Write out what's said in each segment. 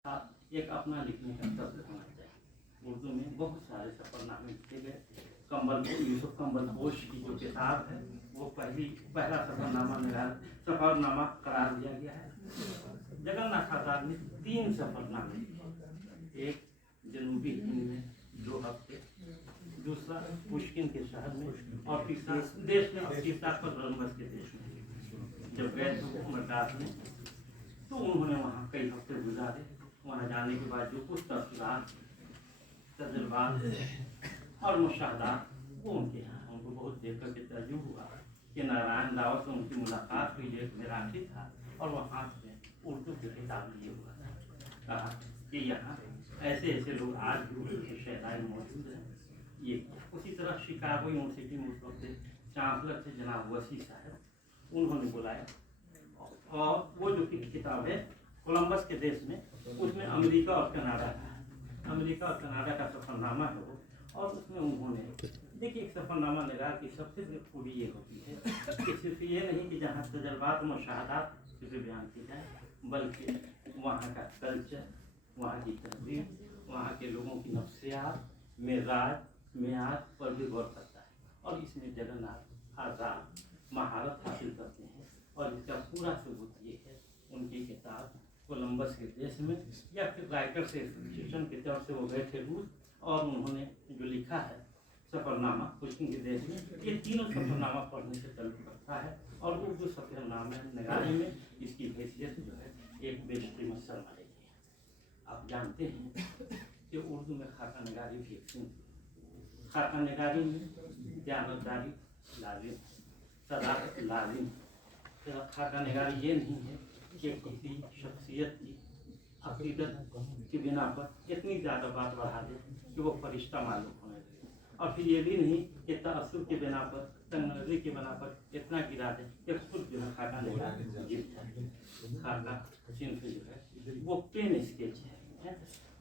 एक अपना लिखने का शब्द होना चाहिए। उर्दू में बहुत सारे सफरनामे लिखे गए। यूसुफ कंबलपोश की जो किताब है वो पहला सफरनामा करार दिया गया है। जगन्नाथ आजाद ने 3 सफरनामे लिखे, एक जनूबी हिंद में 2 हफ्ते, दूसरा पुष्किन के शहर में, और तीसरा देश में, और तीसरा कोलंबस के देश में। जब गए थे मद्रास में तो उन्होंने वहाँ कई हफ्ते गुजारे। वहाँ जाने के बाद जो कुछ तस्वीरात, तजुर्बात और मुशाहदात वो उनके यहाँ उनको बहुत देख कर के तजुब हुआ कि नारायण राव से उनकी मुलाकात हुई, एक मराठी था और वह हाथ में उर्दू की किताब लिए हुआ था। कहा कि यहाँ ऐसे ऐसे लोग आज भी उर्दू के शहनाई मौजूद हैं। ये उसी तरह शिकागो यूनिवर्सिटी में उस वक्त चांसलर थे जनाब वसी साहब, उन्होंने बुलाया और वो जो किताब है कोलंबस के देश में, उसमें अमेरिका और कनाडा का सफरनामा है वो। और उसमें उन्होंने देखिए, एक सफरनामा निगार की सबसे बड़ी खूबी ये होती है कि सिर्फ ये नहीं कि जहाँ तजर्बात मुशाहदात से बयान की जाए, बल्कि वहाँ का कल्चर, वहाँ की तहजीब, वहाँ के लोगों की नफ्सियात, मिजाज मियाज पर भी गौर करता है। और इसमें जगन्नाथ आजाद महारत हासिल करते हैं। और इसका पूरा सबूत ये है, उनकी किताब कोलंबस के देश में, या फिर राइटर्स एसोसिएशन की तरफ से वो गए थे रूस, और उन्होंने जो लिखा है सफरनामा पुष्किन के देश में, ये तीनों सफरनामा पढ़ने से ताल्लुक रखता है। और उर्दू सफरनामा निगारी में इसकी हैसियत जो है एक बेशकीमत सरमाए की है। आप जानते हैं कि उर्दू में खाका नगारी भी एक थी। खाका नगारी में जानबदारी लाजिम, सदाकत लाजिम। खाका नगारी ये नहीं है कि किसी शख्सियत की अकीदत की बिना पर इतनी ज़्यादा बात बढ़ा दे कि वो फरिश्ता मालूम होने लगे, और फिर ये भी नहीं कि तअस्सुब के बिना पर, तंगनज़री के बिना पर इतना गिरा दे कि खुद जो है खाका नगारी जीत जाए। खाका सिंफ जो है वो पेन स्केच है,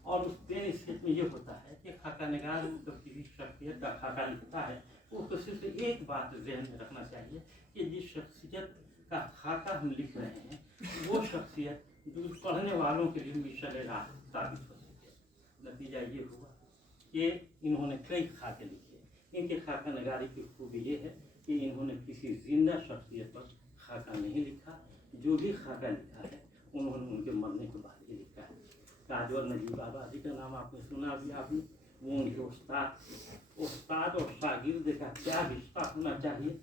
और उस पेन स्केच में ये होता है कि खाका नगार तो किसी शख्सियत का खाका लिखता है, वो तो सिर्फ एक बात जहन में रखना चाहिए कि जिस शख्सियत का खाका हम लिख रहे हैं वो शख्सियत जो पढ़ने वालों के लिए मिशल राह साबित हो सके। नतीजा ये हुआ कि इन्होंने कई खाके लिखे। इनके खाका नगारी की खूबी ये है कि इन्होंने किसी जिंदा शख्सियत पर खाका नहीं लिखा। जो भी खाका लिखा है उन्होंने उनके मरने के बाद ही लिखा है। काजवर नजीब आबादी का नाम आपने सुना भी आपने, वो उनके उस्ताद और शागिर्द का क्या रिश्ता होना चाहिए,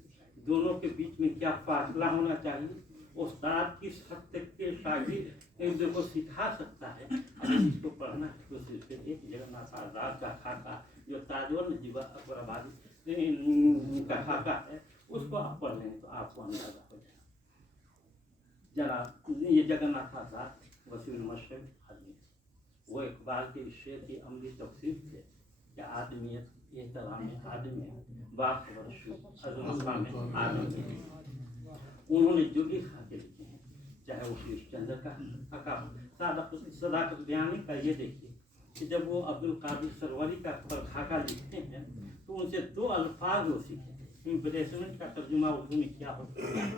दोनों के बीच में क्या फासला होना चाहिए, उस्ताद किस हद तक के शागिर्द को सिखा सकता है। अगर इसको पढ़ना है तो सिर्फ एक जगन्नाथ आजाद का खाका जो ताजवर नजीब आबादी का खाका है, उसको आप पढ़ लेंगे तो आपको अंदाजा हो जाएगा। ये जगन्नाथ आजाद वसील मशरक आदमी, वो इकबाल के शेर की अमली तफसीर थे कि आदमियत एहतराम आदमी बाखबर में आदमी। उन्होंने जो भी खाके लिखे हैं, चाहे वो शीश चंद्र का सदाकत बयानी का, ये देखिए कि जब वो अब्दुल कादिर सरवरी का खाका लिखते हैं तो उनसे 2 अल्फाज वो सीखे। इम्प्रेसमेंट का तर्जुमा उर्दू में क्या होता है,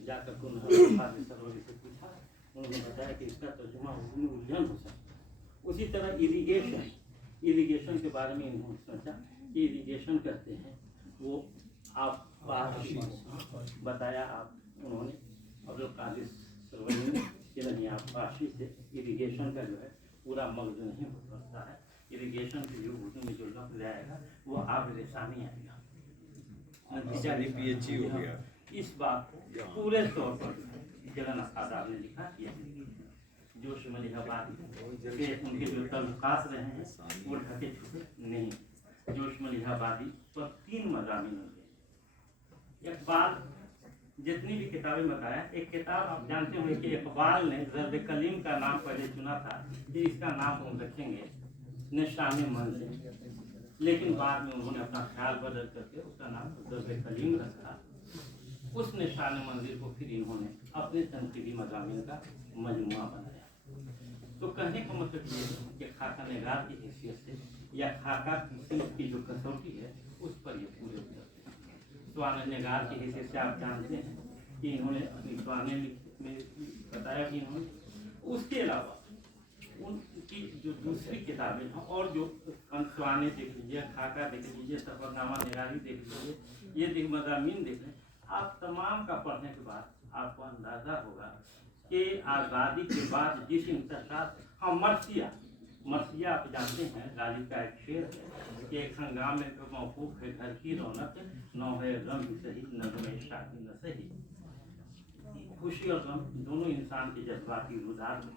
जाकर को अब्दुल कादिर सरवरी से पूछा, उन्होंने बताया कि इसका तर्जुमा उर्दू में उलझन हो सकता है। उसी तरह इरिगेशन के बारे में इन्होंने सोचा कि इरिगेशन कहते हैं वो आप बताया उन्होंने अब्दुल कादिर सरवरी ने कि नहीं, आप फारसी से इरिगेशन का जो है पूरा मगज नहीं हो सकता है। इरिगेशन के जो उर्दू में जो लफ्ज़ आएगा वो आप रेसानी आएगा। PhD हो गया। इस बात को पूरे तौर पर जगन्नाथ आजाद ने लिखा किया। जोश मलिहाबादी से उनके जो तल्लुकात रहे हैं वो ढके छुपे नहीं। जोश मलिहाबादी पर 3 मज़ामीन होंगे। इकबाल जितनी भी किताबें बताया, एक किताब आप जानते होंगे कि इकबाल ने ज़र्ब कलीम का नाम पहले चुना था कि इसका नाम हम रखेंगे निशान मंज़िल, लेकिन बाद में उन्होंने अपना ख्याल बदल करके उसका नाम ज़र्ब कलीम रखा। उस निशान मंज़िल को फिर इन्होंने अपने तनकीदी मज़ामीन का मजमुआ बनाया। तो कहने का मतलब ये है कि खाका नगार की हैसियत से या खाका की जो कसौटी है उस पर ये पूरे उतरते हैं। स्वान नगार की हैसियत से आप जानते हैं कि इन्होंने अपनी स्वाने में बताया कि इन्होंने, उसके अलावा जो दूसरी किताबें हैं और जो कंसवाने देख लीजिए, खाका देख लीजिए, सफरनामा निरारी देख लीजिए, ये देख मज़ामीन देख लें, आप तमाम का पढ़ने के बाद आपको अंदाज़ा होगा कि आज़ादी के बाद जिस इंतशार, हाँ मरसिया आप जानते हैं, गालिब का एक शेर है कि एक हंगाम में तो मौकूफ है घर की रौनक, नौ है गम सही नगमे शादी न सही। खुशी और गम दोनों इंसान के जज्बाती रुझान में,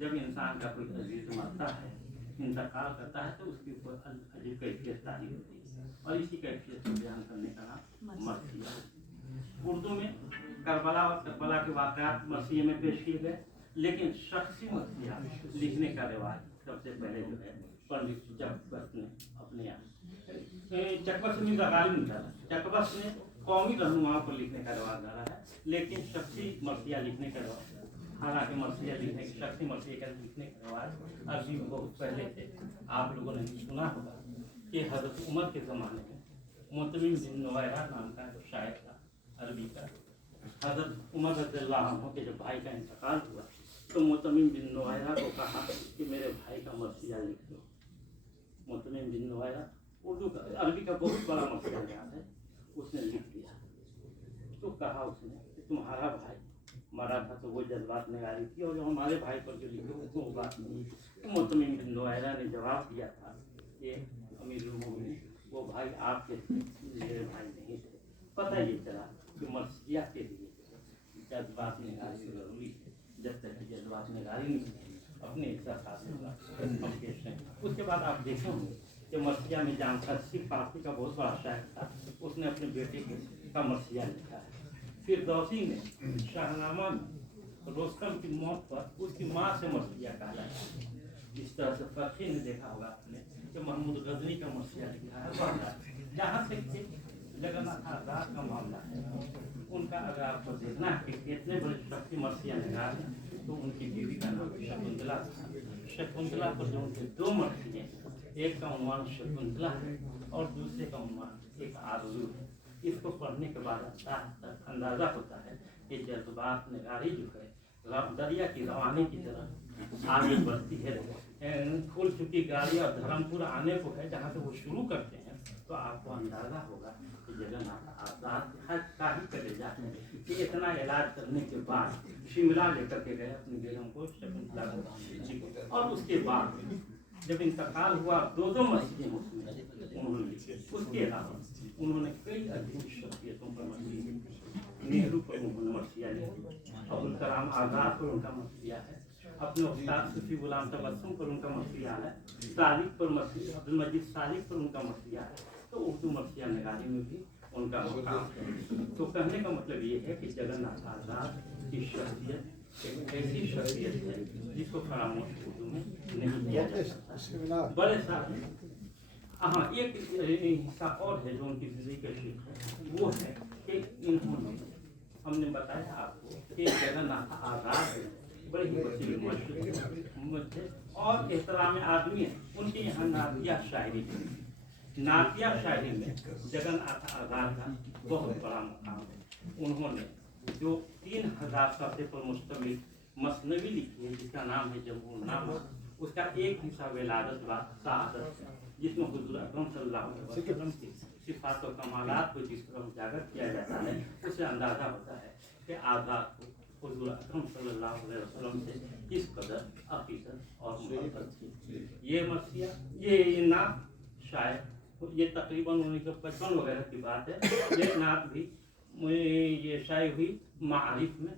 जब इंसान का कोई अजीज मरता है, इंतकाल करता है, तो उसके ऊपर अजीब कैफियत तारी होती है, और इसी कैफियत को बयान करने का नाम मरसिया। उर्दू में करबला और करबला के वाक़यात मरसिया में पेश किए गए, लेकिन शख्सी मरसिया लिखने का रिवाज सबसे पहले जो है पंडित चकबस ने अपने यहाँ, चकबस में गालिब निकाला, चकबस ने कौमी रहनुमाओं पर लिखने का रिवाज डाला है, लेकिन शख्सी मरसिया लिखने का रिवाज, हालांकि मरसिया लिखने की शख्सी मरसिया का लिखने का रिवाज अरबी में बहुत पहले से आप लोगों ने सुना होगा कि हज़रत उमर के ज़माने में मुतमिम बिन नुवैरा नाम का जो शायर था अरबी का, हज़रत उमर रज़ियल्लाहु अन्हु के जब भाई का इंतकाल हुआ तो मुतमिम बिन नुवैरा को कहा कि मेरे भाई का मरसिया लिख दो। मुतमिम बिन नुवैरा उर्दू का अरबी का बहुत बड़ा मरसिया याद है, उसने लिख दिया। तो कहा उसने कि तुम्हारा भाई मरा था तो वो जज्बात निगारी थी, और जो हमारे भाई पर जो लिखे तो वो बात नहीं। तो मुतमिम बिन नुवैरा ने जवाब दिया था कि अमीरुल मोमिनीन, वो भाई आपके मेरे भाई नहीं थे। पता ये चला कि मरसिया के लिए जज्बात निगारी जरूरी है, जब तक कि जज्बात निगारी नहीं अपने एहसास पेश नहीं। उसके बाद आप देखेंगे कि मरसिया में जान फर्सी फारसी का बहुत बड़ा शायर था, उसने अपने बेटे का मरसिया लिखा है। फिर दौसी ने शाहनामा में रोस्तम की मौत पर उसकी माँ से मरसिया कहा है। इस तरह से फर्सी ने देखा होगा आपने कि महमूद गजनी का मरसिया लिखा है। जहाँ से जगन्नाथ आजाद का मामला है, उनका अगर आपको देखना है कि इतने बड़े शख्सी मरसिया निगार हैं, तो उनकी बीवी का नाम शकुंतला था। शकुंतला पर जो उनके दो मरसिए, एक का उन्वान शकुंतला है और दूसरे का उन्वान एक आरज़ू है। इसको पढ़ने के बाद अंदाज़ा होता है कि जज्बात निगारी जो है दरिया की रवानी की तरह आगे बढ़ती है। खुल चुकी गाड़ी और धर्मपुर आने को है, जहाँ से वो शुरू करते हैं, तो आपको अंदाज़ा होगा कि जगन्नाथ आजाद का ही कलेजा है कि इतना इलाज करने के बाद शिमला लेकर के गए अपनी बेगम को, शकुंतला को, और उसके बाद जब इंतकाल हुआ दो मस्जिदें उसमें उन्होंने लिखी। उसके अलावा उन्होंने कई अजीब शख्सियतों पर मरसिया लिखी। नेहरू पर उन्होंने मरसिया लिखी, अब्दुल कलाम आज़ाद पर उनका मरसिया है, अपने उस्ताद सूफी गुलाम तबस्सुम पर उनका मरसिया है, सालिक पर मरसिया, अब्दुल मजीद सालिक पर उनका मरसिया है। तो उर्दू मरसिया निगारी में भी उनका मकाम है। तो कहने का मतलब ये है कि जगन्नाथ आज़ाद की शख्सियत एक ऐसी शख्सियत है जिसको फरामोश उर्दू में नहीं किया जा सकता। बड़े साहब, हाँ, एक हिस्सा और है जो उनकी जिंदगी का शेख है, वो है कि इन्होंने, हमने बताया आपको कि जगन्नाथ आज़ाद बड़े ही मशहूर थे और एहतराम आदमी है। उनके यहाँ नातिया शायरी थी। नातिया शायरी में जगन्नाथ आज़ाद का बहुत बड़ा मकाम है। उन्होंने जो 3000 सफ़े पर मुश्तमिल मसनवी लिखी है, जिसका नाम है जमहूरनामा, उसका एक हिस्सा विलादत व शहादत है, जिसमें हुज़ूर अकरम सल्लल्लाहु अलैहि वसल्लम की सिफ़ात और कमालात को जिस तरह उजागर किया जाता है, उससे अंदाज़ा होता है कि आज़ाद को हुज़ूर अकरम सल्लल्लाहु अलैहि वसल्लम से किस कदर अक़ीदत और मोहब्बत थी। ये मरसिया, ये नात शायद ये तकरीबन 1955 वगैरह की बात है। ये नात भी ये शायद हुई मारिफ में,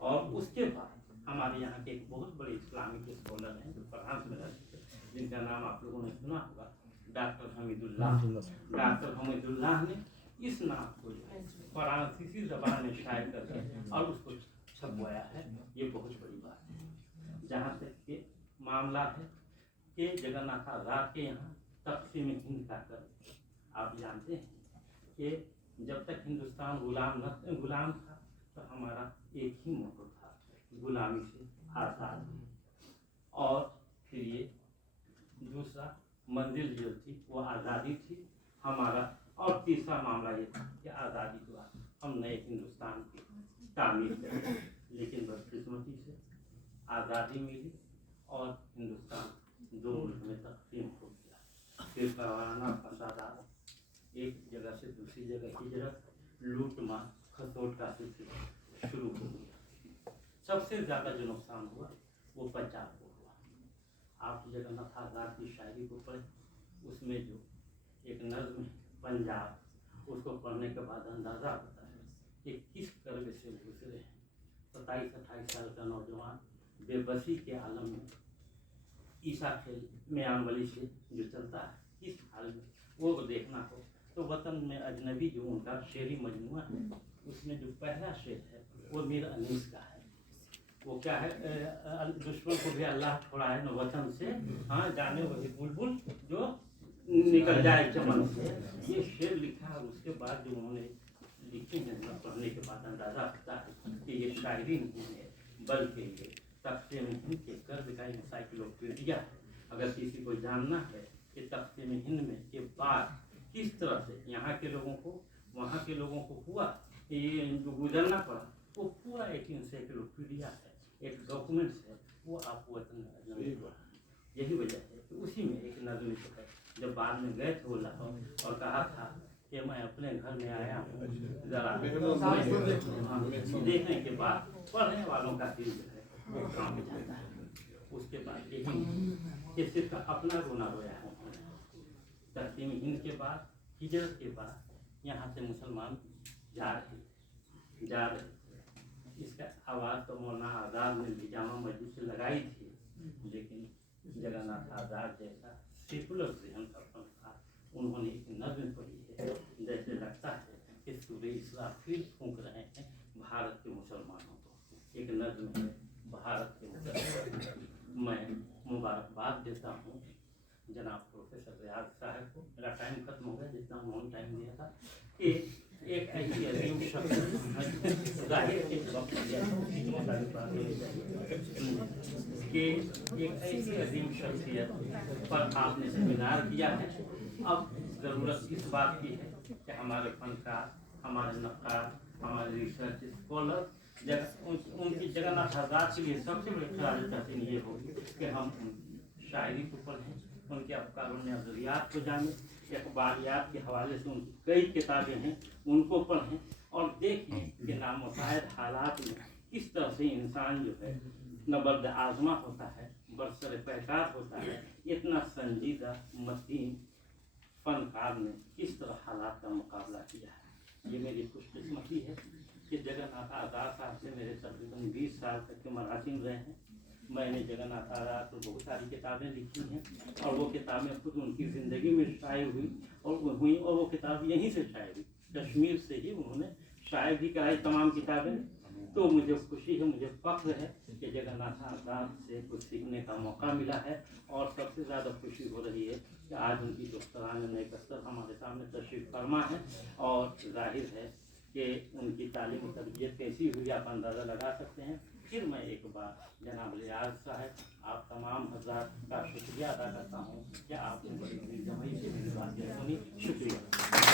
और उसके बाद हमारे यहाँ के एक बहुत बड़े इस्लामिक स्कॉलर हैं जो फ्रांस में रहते थे, जिनका नाम आप लोगों ने सुना होगा, डॉक्टर हमीदुल्लाह। डॉक्टर हमीदुल्लाह ने इस नात को फ्रांसीसी ज़बान में शायद करके और उसको छपवाया है। ये बहुत बड़ी बात है। जहाँ तक कि मामला है कि जगन्नाथ आज़ाद के यहाँ तक़सीम हिंद का कर, आप जानते हैं कि जब तक हिंदुस्तान गुलाम था तो हमारा एक ही मोटो था, गुलामी से आज़ादी। और फिर ये दूसरा मंजिल जो थी वो आज़ादी थी हमारा, और तीसरा मामला ये था कि आज़ादी के बाद हम नए हिंदुस्तान की तामीर करें। लेकिन बदकिस्मती से आज़ादी मिली और हिंदुस्तान लूट मार खसोट का सिलसिला शुरू हो गया। सबसे ज़्यादा जो नुकसान हुआ वो पंजाब को हुआ। आप जगन्नाथ आजाद की शायरी को पढ़े, उसमें जो एक नज़्म है पंजाब, उसको पढ़ने के बाद अंदाज़ा होता है कि किस कर्ब से गुजरे हैं। 27-28 साल का नौजवान बेबसी के आलम में ईसा खेल म्यांवली से जो चलता है, किस हाल में वो देखना हो तो वतन में अजनबी जो उनका शेरी मजमुआ है, उसमें जो पहला शेर है वो मीर अनीस का है। वो क्या है, दुश्मन को भी अल्लाह छुड़ाए न वतन से, हाँ जाने वही बुलबुल जो निकल जाए चमन से। ये शेर लिखा है। उसके बाद जो उन्होंने लिखे हैं न, पढ़ने के बाद अंदाजा होता है कि ये शायरी नहीं है बल्कि ये तख्ते में हिंद के कर्ज का इंसाइक्लोपीडिया है। अगर किसी को जानना है कि तख्ते में हिंद में के बाद किस तरह से यहाँ के लोगों को वहाँ के लोगों को हुआ, ये जो गुजरना पड़ा, वो पूरा एक इंसाइक्लोपीडिया है, एक डॉक्यूमेंट्स है, वो आपको वतन में हुआ। यही वजह है कि उसी में एक नज़्म है। जब बाद में गए थे वो लाहौर और कहा था कि मैं अपने घर में आया हूँ, जरा देखने के बाद पढ़ने वालों का दिल जो है वो काम में जाता है। उसके बाद यही कि सिर्फ अपना रोना रोया है उन्होंने। तहकीम हिंद के बाद, हिजरत के बाद यहाँ से मुसलमान जा रहे। इसका आवाज़ तो मौलाना आज़ाद ने भी जामा मस्जिद से लगाई थी, लेकिन जगन्नाथ आज़ाद जैसा सेकुलर जहन का था, उन्होंने एक नज़्म पढ़ी है, जैसे लगता है कि सूर्य इस्लाम फिर फूंक रहे हैं भारत के मुसलमानों को। एक नज़्म है भारत के मुसलमान। मैं मुबारकबाद देता हूँ जनाब प्रोफेसर रियाज साहब को, मेरा टाइम खत्म हो गया जितना उन्होंने टाइम दिया था, कि एक ऐसी अजीम शख्स जाहिर के वक्त कि एक ऐसी अजीम शख्सियत पर आपने सेमिनार किया है। अब ज़रूरत इस बात की है कि हमारे फनकार, हमारे नक्कार, हमारे रिसर्च स्कॉलर उनकी जगन्नाथ आज़ाद के लिए सबसे बड़ी खराज तहसीन ये होगी कि हम शायरी को पढ़ें, उनके अफकार नज़रियात को जानें, अखबारियात के हवाले से उनकी कई किताबें हैं उनको पढ़ें और देखें कि नामुतायद हालात में किस तरह से इंसान जो है नबर्द आज़मा होता है, बरसर पैकार होता है। इतना संजीदा मतीन फनकार ने किस तरह हालात का मुकाबला किया है। ये मेरी खुशकिस्मती है कि जगन्नाथ आज़ाद साहब से मेरे तकरीबन 20 साल तक के मरासिम रहे हैं। मैंने जगन्नाथ आज़ाद पर बहुत सारी किताबें लिखी हैं और वो किताबें खुद उनकी ज़िंदगी में शाये हुई और वो किताब यहीं से शाये हुई, कश्मीर से ही उन्होंने शाये भी कराई तमाम किताबें। तो मुझे खुशी है, मुझे फ़ख्र है कि जगन्नाथ आज़ाद से कुछ सीखने का मौका मिला है। और सबसे ज़्यादा खुशी हो रही है कि आज उनकी दोस्तरान नए कसर हमारे सामने तशरीफ़ फरमा है और जाहिर है कि उनकी तालीम तरबियत कैसी हुई आप अंदाज़ा लगा सकते हैं। फिर मैं एक बार जनाब रियाज साहब, आप तमाम हज़रात का शुक्रिया अदा करता हूँ कि आपने बड़ी जमाई से मेरी बात सुनी। शुक्रिया।